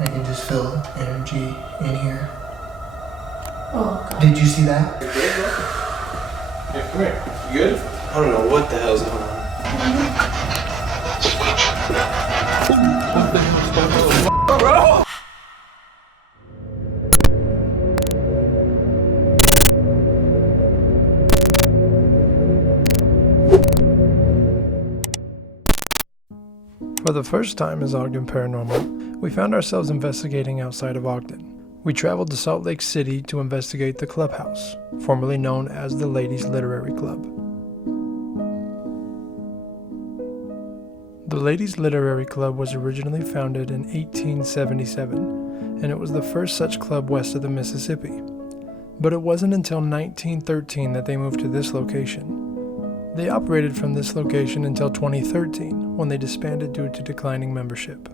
I can just feel energy in here. Oh, God. Did you see that? You good, bro? Yeah, come here. You good? I don't know what the hell's going on. What the hell's going on? Bro! For the first time as Ogden Paranormal, we found ourselves investigating outside of Ogden. We traveled to Salt Lake City to investigate the Clubhouse, formerly known as the Ladies Literary Club. The Ladies Literary Club was originally founded in 1877, and it was the first such club west of the Mississippi. But it wasn't until 1913 that they moved to this location. They operated from this location until 2013, when they disbanded due to declining membership.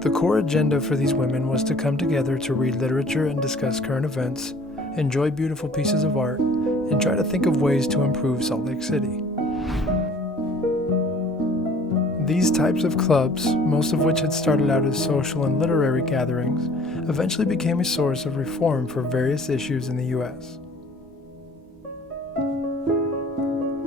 The core agenda for these women was to come together to read literature and discuss current events, enjoy beautiful pieces of art, and try to think of ways to improve Salt Lake City. These types of clubs, most of which had started out as social and literary gatherings, eventually became a source of reform for various issues in the U.S.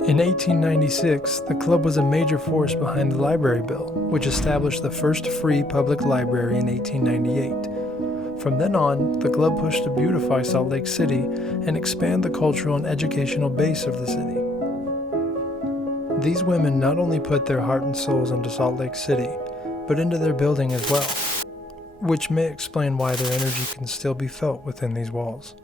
In 1896, the club was a major force behind the Library Bill, which established the first free public library in 1898. From then on, the club pushed to beautify Salt Lake City and expand the cultural and educational base of the city. These women not only put their heart and souls into Salt Lake City, but into their building as well, which may explain why their energy can still be felt within these walls.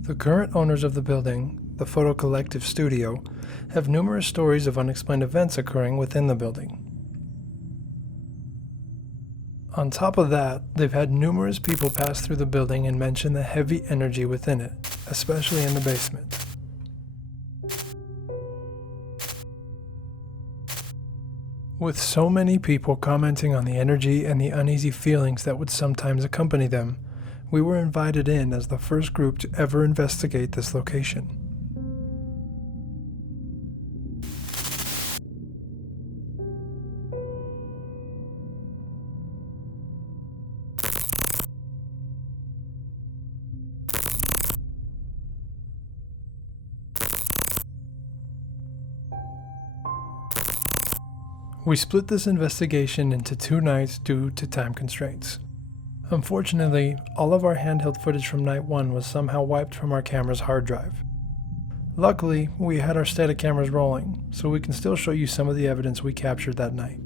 The current owners of the building, the Photo Collective Studio, have numerous stories of unexplained events occurring within the building. On top of that, they've had numerous people pass through the building and mention the heavy energy within it, especially in the basement. With so many people commenting on the energy and the uneasy feelings that would sometimes accompany them, we were invited in as the first group to ever investigate this location. We split this investigation into 2 nights due to time constraints. Unfortunately, all of our handheld footage from night 1 was somehow wiped from our camera's hard drive. Luckily, we had our static cameras rolling, so we can still show you some of the evidence we captured that night.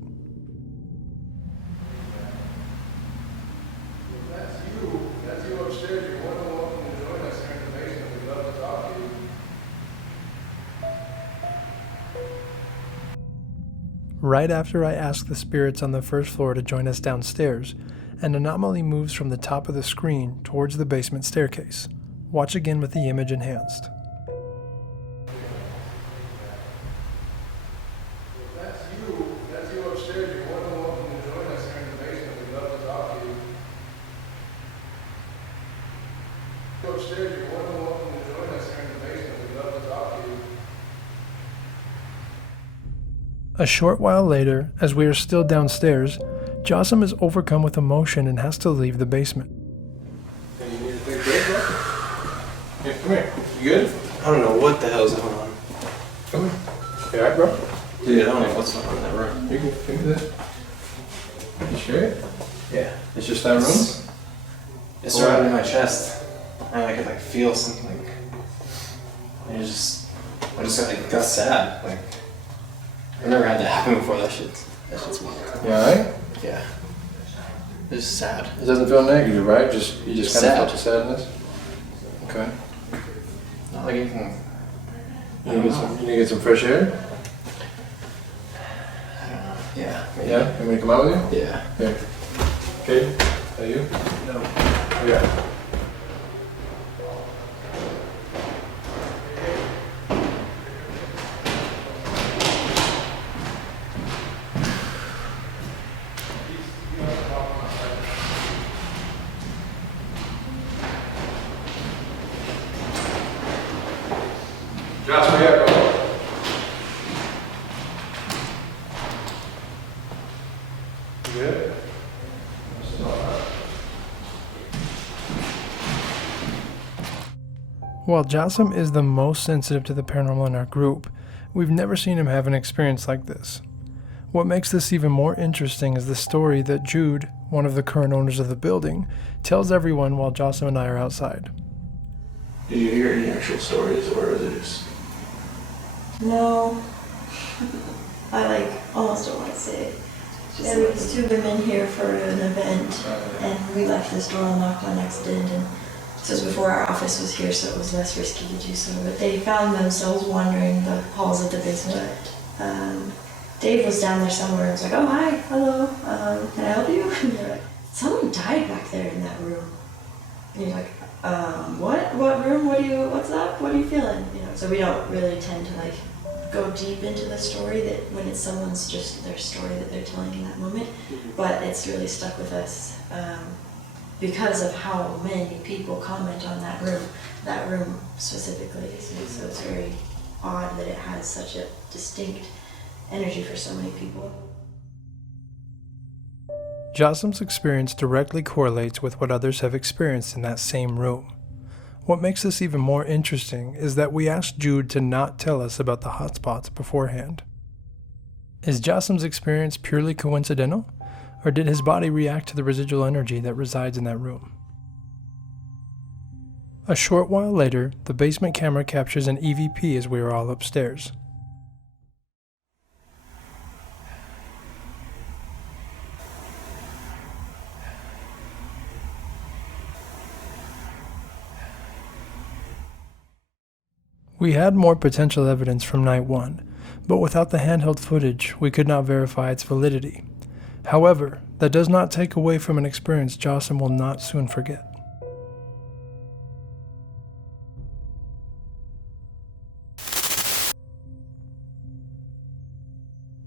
That's you upstairs. You're more than welcome to join us here in the basement. We'd love to talk to you. Right after I asked the spirits on the first floor to join us downstairs, an anomaly moves from the top of the screen towards the basement staircase. Watch again with the image enhanced. That's you upstairs. You're more than welcome to join us here in the basement. We'd love to talk to you. Upstairs, you're more than welcome to join us here in the basement. We'd love to talk to you. A short while later, as we are still downstairs, Jossam is overcome with emotion and has to leave the basement. Hey, you need a big break, bro? Yeah, come here. You good? I don't know what the hell's going on. Come here. You alright, bro? Dude, I don't know what's going on in that room. You can do that. You sure? Yeah. It's just that room? It's surrounding my chest. And I could feel something. I just got sad. I've never had that happen before. That shit's wild. You alright? Yeah. It's just sad. It doesn't feel negative, right? You just kind of felt the sadness? Okay. Not like anything. You need to get some fresh air? I don't know. Yeah. Maybe. Yeah? You want me to come out with you? Yeah. Here. Katie? Is that you? No. Yeah. Josh, where you at, bro? Good? While Jossam is the most sensitive to the paranormal in our group, we've never seen him have an experience like this. What makes this even more interesting is the story that Jude, one of the current owners of the building, tells everyone while Jossam and I are outside. Did you hear any actual stories, or is it just... No. I almost don't want to say it. There was 2 women here for an event, and we left this door unlocked on accident, and this was before our office was here, so it was less risky to do so. But they found themselves wandering the halls of the basement. Dave was down there somewhere and was like, "Oh, hi, hello, can I help you?" And they're like, "Someone died back there in that room." And you're like, what? What room? What's up? What are you feeling? So we don't really tend to go deep into the story that when it's someone's just their story that they're telling in that moment. But it's really stuck with us because of how many people comment on that room specifically. So it's very odd that it has such a distinct energy for so many people. Jossam's experience directly correlates with what others have experienced in that same room. What makes this even more interesting is that we asked Jude to not tell us about the hotspots beforehand. Is Jossam's experience purely coincidental, or did his body react to the residual energy that resides in that room? A short while later, the basement camera captures an EVP as we are all upstairs. We had more potential evidence from night 1, but without the handheld footage, we could not verify its validity. However, that does not take away from an experience Jossam will not soon forget.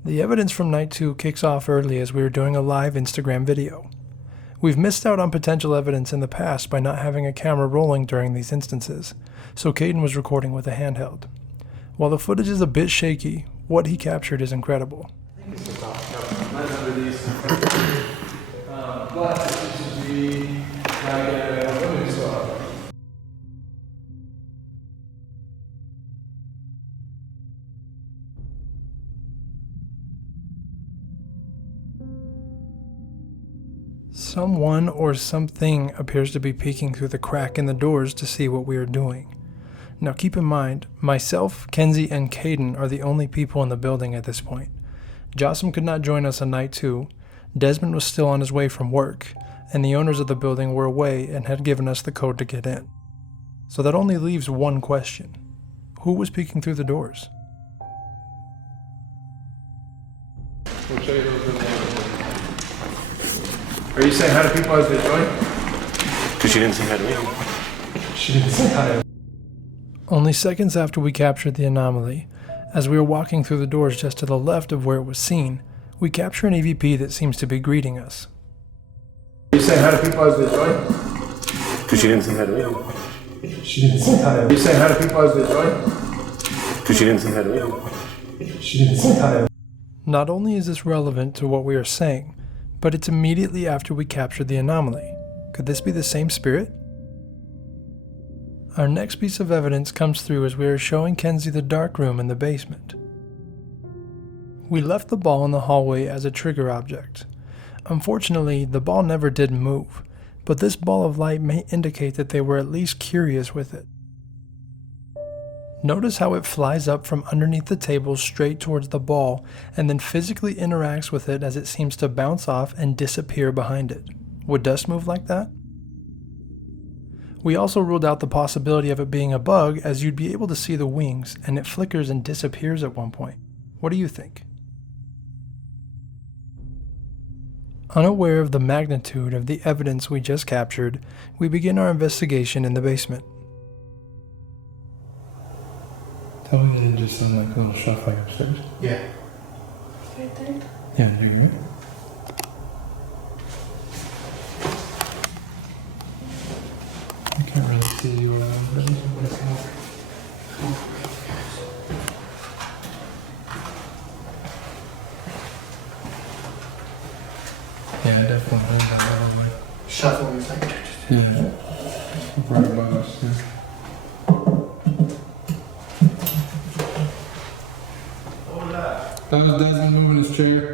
The evidence from night 2 kicks off early as we were doing a live Instagram video. We've missed out on potential evidence in the past by not having a camera rolling during these instances, so Caden was recording with a handheld. While the footage is a bit shaky, what he captured is incredible. Someone or something appears to be peeking through the crack in the doors to see what we are doing. Now keep in mind, myself, Kenzie, and Caden are the only people in the building at this point. Jossam could not join us on night 2, Desmond was still on his way from work, and the owners of the building were away and had given us the code to get in. So that only leaves one question. Who was peeking through the doors? We'll show you those in there. Are you saying hi to people as they join? Because she didn't say hi to me. She didn't say hi. Only seconds after we captured the anomaly, as we were walking through the doors just to the left of where it was seen, we capture an EVP that seems to be greeting us. Are you saying hi to people as they join? Because she didn't say hi to me. She didn't say hi. Are you saying hi to people as they join? Because she didn't say hi to me. She didn't say hi. Not only is this relevant to what we are saying, but it's immediately after we captured the anomaly. Could this be the same spirit? Our next piece of evidence comes through as we are showing Kenzie the darkroom in the basement. We left the ball in the hallway as a trigger object. Unfortunately, the ball never did move, but this ball of light may indicate that they were at least curious with it. Notice how it flies up from underneath the table straight towards the ball and then physically interacts with it as it seems to bounce off and disappear behind it. Would dust move like that? We also ruled out the possibility of it being a bug, as you'd be able to see the wings and it flickers and disappears at one point. What do you think? Unaware of the magnitude of the evidence we just captured, we begin our investigation in the basement. Tell me that it just sounded like a little shuffling upstairs. Yeah. Right there. Yeah, there you go. I can't really see you around. Yeah, I definitely heard that hallway. Shuffling is like. Yeah. Right above us, yeah. That was Desmond moving his chair.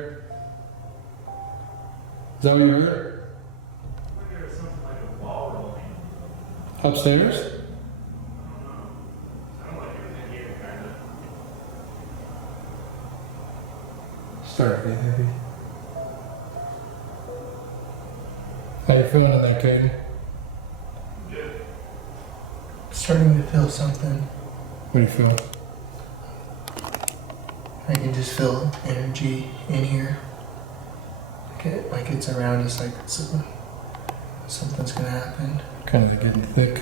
Is that what you heard? There was something like a wall rolling. Upstairs? I don't like everything here, kind of. Starting to get heavy. How you feeling in there, Katie? Starting to feel something. What do you feel? I can just feel energy in here. Like it's around us, like something's gonna happen. Kind of getting thick.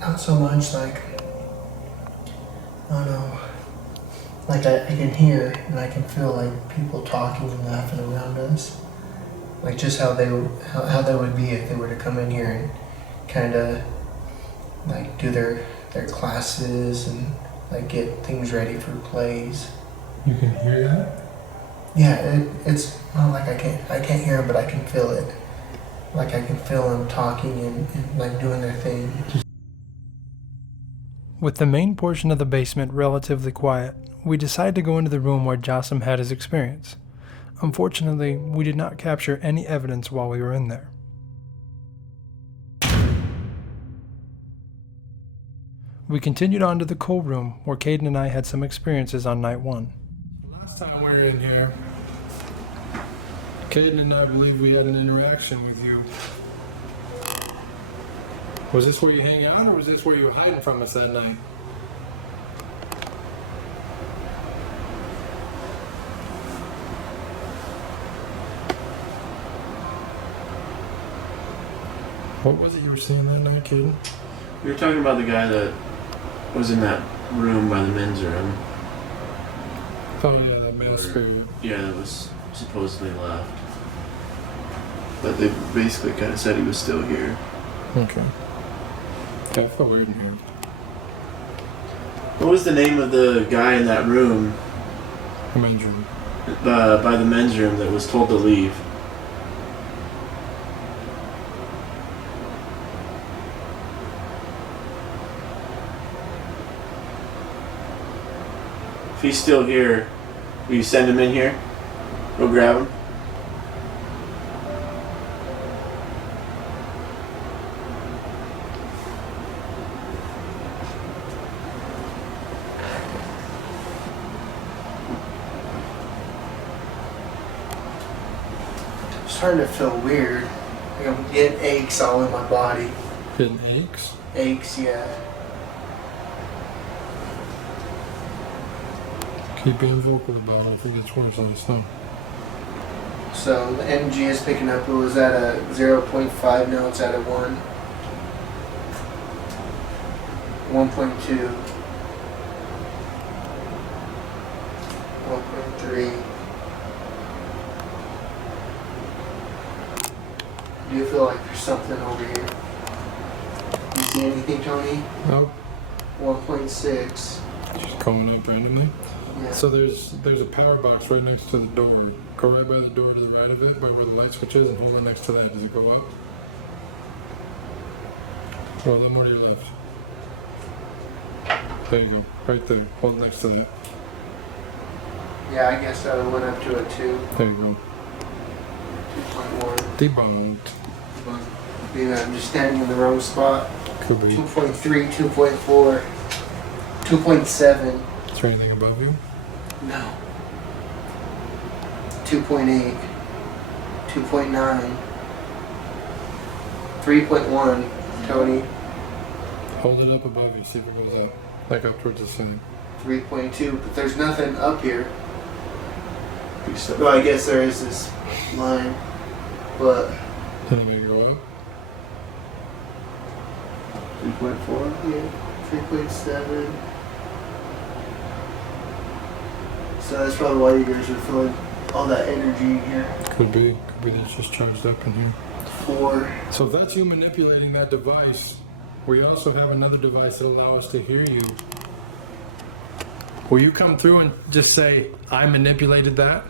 Not so much like, I don't know. Like I can hear and I can feel like people talking and laughing around us. Like just how they would be if they were to come in here and kind of like do their classes and like get things ready for plays. You can hear that? Yeah, it's not like I can't hear them, but I can feel it. Like I can feel them talking and like doing their thing. With the main portion of the basement relatively quiet, we decided to go into the room where Jossam had his experience. Unfortunately, we did not capture any evidence while we were in there. We continued on to the cold room where Caden and I had some experiences on night one. Last time we were in here, Caden and I believe we had an interaction with you. Was this where you hang out, or was this where you were hiding from us that night? What was it you were seeing that night, Caden? We were talking about the guy that was in that room by the men's room. Oh yeah, that mass spirit. Yeah, that was supposedly left. But they basically kind of said he was still here. Okay. Yeah, I felt weird in here. What was the name of the guy in that room Imagine. by the men's room that was told to leave? If he's still here, will you send him in here? Go grab him. I'm starting to feel weird. Like I'm getting aches all in my body. Getting aches? Aches, yeah. Keep being vocal about it if it gets worse, let us know. So the energy is picking up. It was at a 0.5, now it's at a 1. 1.2. 1.3. Do you feel like there's something over here? You see anything, Tony? Nope. 1.6. Just coming up randomly. Yeah. So there's a power box right next to the door. Go right by the door to the right of it, by where the light switch is, and hold it next to that. Does it go up? Or a little more to your left. There you go. Right there. Hold it next to that. Yeah, I guess I went up to a 2. There you go. 2.1. Debunked. Maybe I'm just standing in the wrong spot. Could be. 2.3, 2.4, 2.7. Is there anything above you? No. 2.8, 2.9, 3.1, Tony. Hold it up above you, see if it goes up. Like up towards the sun. 3.2, but there's nothing up here. Well, I guess there is this line, but Anything to go up? 3.4, yeah, 3.7. So that's probably why you guys are feeling all that energy in here. Could be. Could be that's just charged up in here. 4. So if that's you manipulating that device, we also have another device that allows us to hear you. Will you come through and just say, I manipulated that?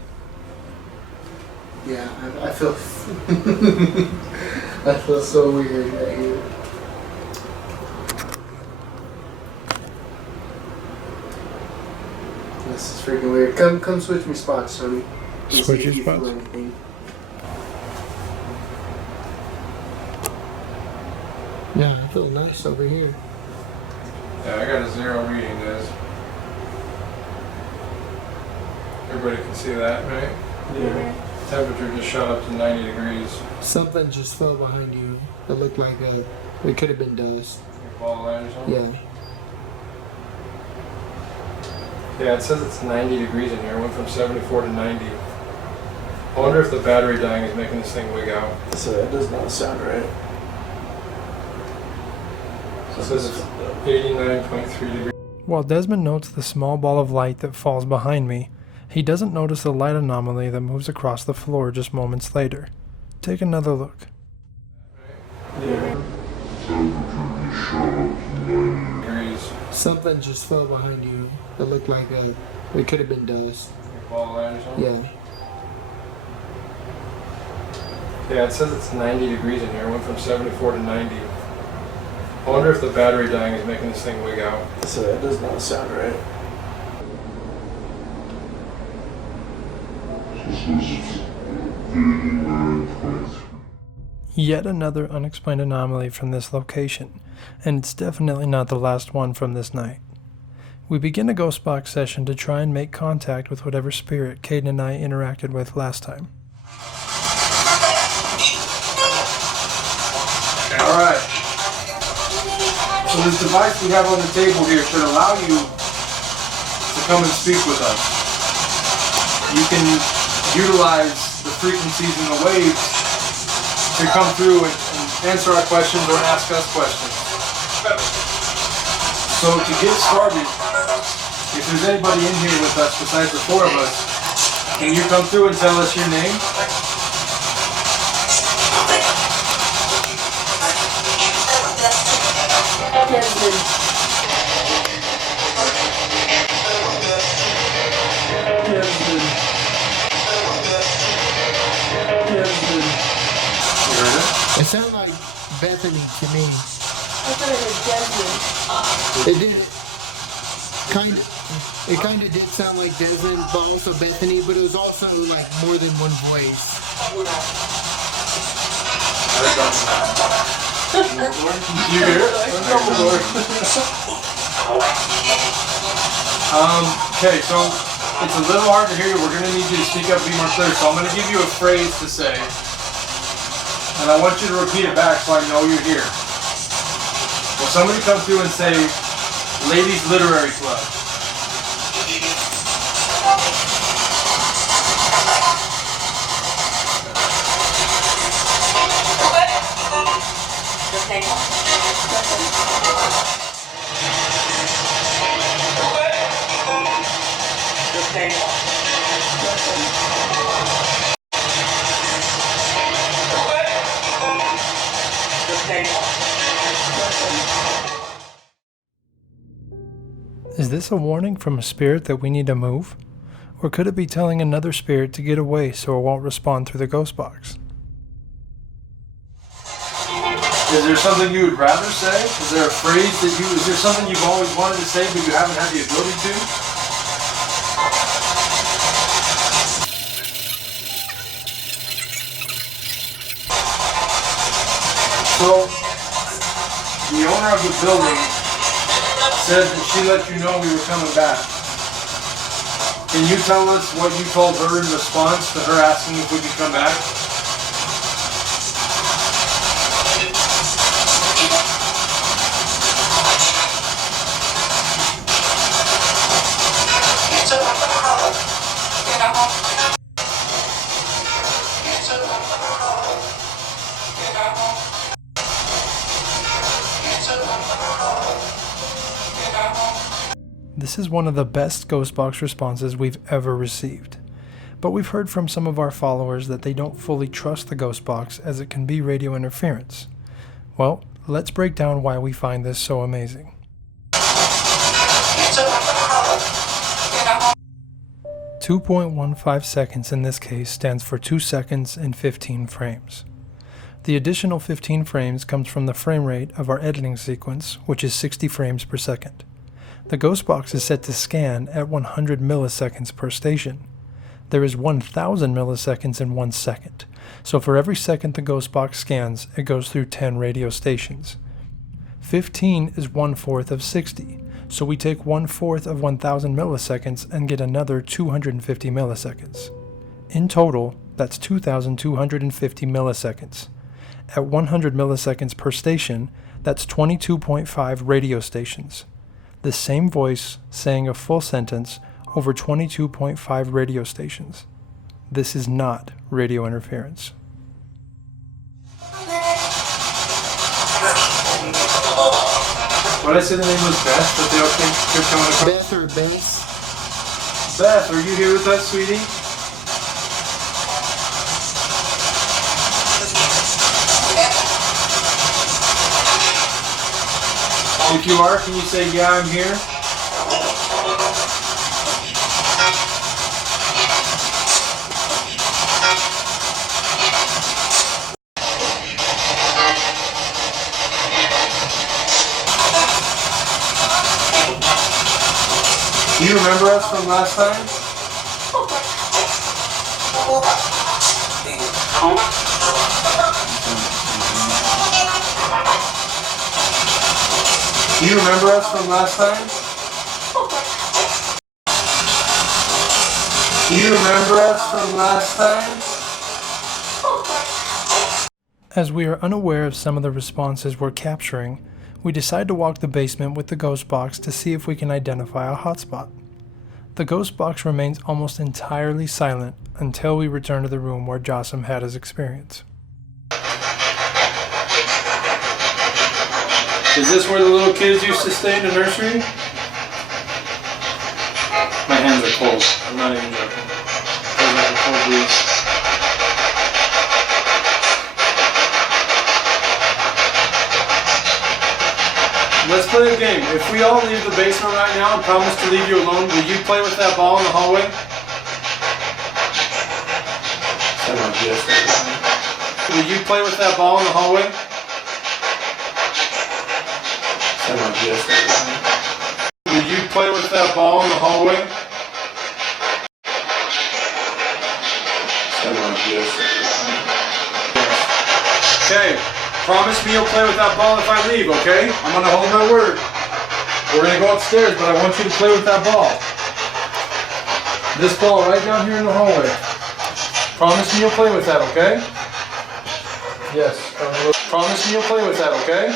Yeah, I feel I feel so weird right here. This is freaking weird. Come switch me spots, Tony. And Switch see your if you feel spots? anything. Yeah, I feel nice over here. Yeah, I got a 0 reading, guys. Everybody can see that, right? Yeah. Temperature just shot up to 90 degrees. Something just fell behind you. It looked like it could have been dust. Ball light or something? Yeah. Yeah, it says it's 90 degrees in here. It went from 74 to 90. I wonder if the battery dying is making this thing wig out. So that does not sound right. It says it's 89.3 degrees. While Desmond notes the small ball of light that falls behind me, he doesn't notice the light anomaly that moves across the floor just moments later. Take another look. Yeah. Degrees. Something just fell behind you. It looked like it could have been dust. Ball light or something? Yeah. Yeah, it says it's 90 degrees in here. It went from 74 to 90. I wonder if the battery dying is making this thing wig out. So that does not sound right. Yet another unexplained anomaly from this location, and it's definitely not the last one from this night. We begin a ghost box session to try and make contact with whatever spirit Caden and I interacted with last time. Alright. So this device we have on the table here should allow you to come and speak with us. You can utilize the frequencies and the waves to come through and answer our questions or ask us questions. So to get started, if there's anybody in here with us besides the 4 of us, can you come through and tell us your name? It sounded like Bethany to me. I thought it was Desmond. It did. It kind of did sound like Desmond, but also Bethany. But it was also like more than one voice. You hear it? Okay, so it's a little hard to hear you. We're going to need you to speak up, be more clear. So I'm going to give you a phrase to say. And I want you to repeat it back so I know you're here. Will somebody come through and say, Ladies Literary Club? Is this a warning from a spirit that we need to move? Or could it be telling another spirit to get away so it won't respond through the ghost box? Is there something you would rather say? Is there a phrase that is there something you've always wanted to say but you haven't had the ability to? So, the owner of the building said that she let you know we were coming back. Can you tell us what you told her in response to her asking if we could come back? This is one of the best ghost box responses we've ever received. But we've heard from some of our followers that they don't fully trust the ghost box as it can be radio interference. Well, let's break down why we find this so amazing. 2.15 seconds in this case stands for 2 seconds and 15 frames. The additional 15 frames comes from the frame rate of our editing sequence, which is 60 frames per second. The ghost box is set to scan at 100 milliseconds per station. There is 1000 milliseconds in 1 second, so for every second the ghost box scans, it goes through 10 radio stations. 15 is 1/4 of 60, so we take 1/4 of 1000 milliseconds and get another 250 milliseconds. In total, that's 2250 milliseconds. At 100 milliseconds per station, that's 22.5 radio stations. The same voice saying a full sentence over 22.5 radio stations. This is not radio interference. What I said the name was Beth, but they all kept coming across. Beth or Bass? Beth, are you here with us, sweetie? If you are, can you say, yeah, I'm here? Do you remember us from last time? Do you remember us from last time? Do you remember us from last time? As we are unaware of some of the responses we're capturing, we decide to walk the basement with the ghost box to see if we can identify a hotspot. The ghost box remains almost entirely silent until we return to the room where Jossam had his experience. Is this where the little kids used to stay in the nursery? My hands are cold. I'm not even joking. Feels like a cold breeze. Let's play a game. If we all leave the basement right now and promise to leave you alone, will you play with that ball in the hallway? Will you play with that ball in the hallway? Will you play with that ball in the hallway? Okay, promise me you'll play with that ball if I leave, okay? I'm gonna hold my word. We're gonna go upstairs, but I want you to play with that ball. This ball right down here in the hallway. Promise me you'll play with that, okay? Yes. Promise me you'll play with that, okay?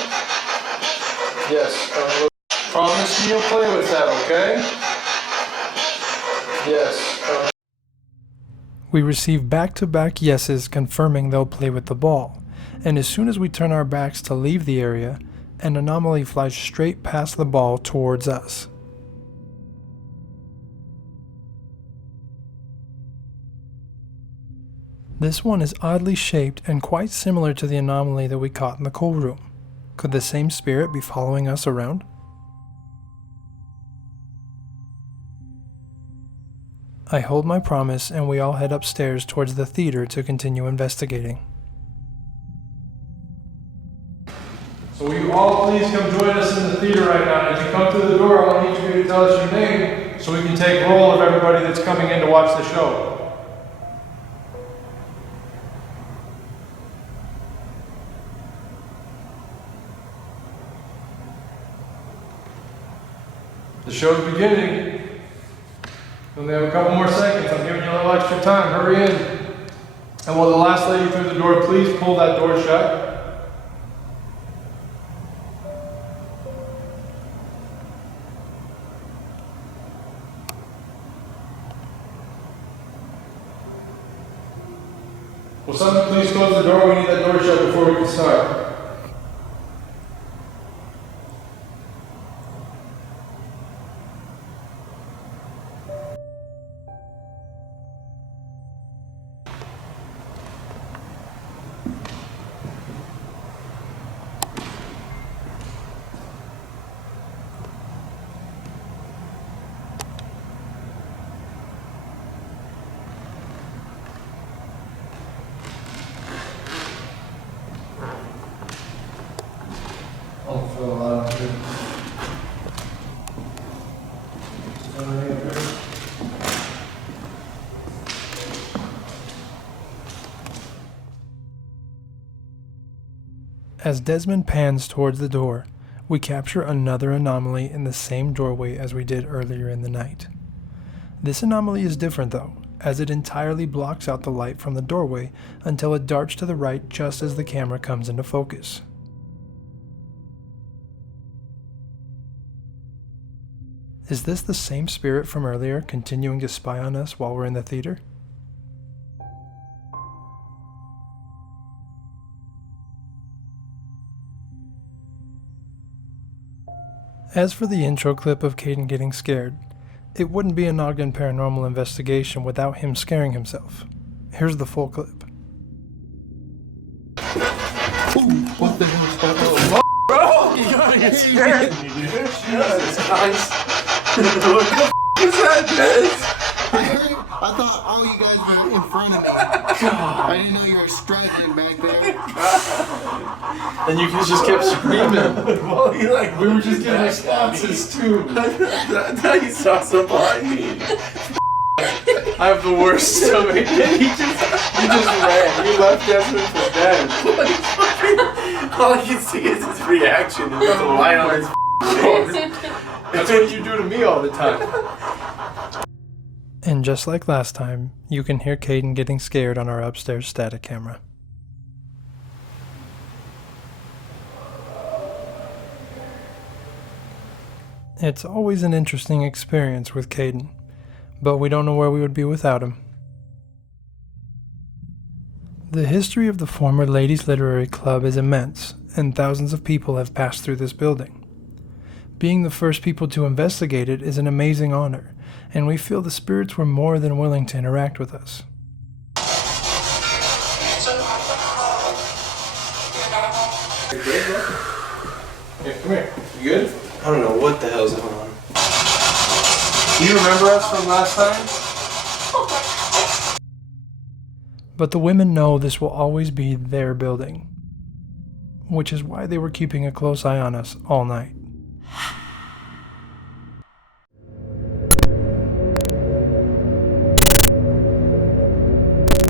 Yes. Promise me you'll play with that, okay? Yes. We receive back-to-back yeses confirming they'll play with the ball, and as soon as we turn our backs to leave the area, an anomaly flies straight past the ball towards us. This one is oddly shaped and quite similar to the anomaly that we caught in the cool room. Could the same spirit be following us around? I hold my promise and we all head upstairs towards the theater to continue investigating. So will you all please come join us in the theater right now? As you come through the door, I want each of you to tell us your name so we can take roll of everybody that's coming in to watch the show. The show's beginning. We only have a couple more seconds. I'm giving you a little extra time. Hurry in. And will the last lady through the door please pull that door shut? Will someone please close the door? We need that door shut before we can start. As Desmond pans towards the door, we capture another anomaly in the same doorway as we did earlier in the night. This anomaly is different though, as it entirely blocks out the light from the doorway until it darts to the right just as the camera comes into focus. Is this the same spirit from earlier continuing to spy on us while we're in the theater? As for the intro clip of Caden getting scared, it wouldn't be an Ogden Paranormal Investigation without him scaring himself. Here's the full clip. What the hell is that? Bro! You gotta get scared! Jesus Christ! What the f*** is that, Des? I thought all you guys were in front of me. I didn't know you were straggling back there. And you just kept screaming. Well, you like, We were just getting responses too. I thought you saw something behind me. I have the worst stomach. You just ran. You left Desmond for dead. All I can see is his reaction and there's a light on his face. That's what you do to me all the time. And just like last time, you can hear Caden getting scared on our upstairs static camera. It's always an interesting experience with Caden, but we don't know where we would be without him. The history of the former Ladies Literary Club is immense, and thousands of people have passed through this building. Being the first people to investigate it is an amazing honor, and we feel the spirits were more than willing to interact with us. Hey, come here. You good? I don't know what the hell's going on. Do you remember us from last time? But the women know this will always be their building, which is why they were keeping a close eye on us all night.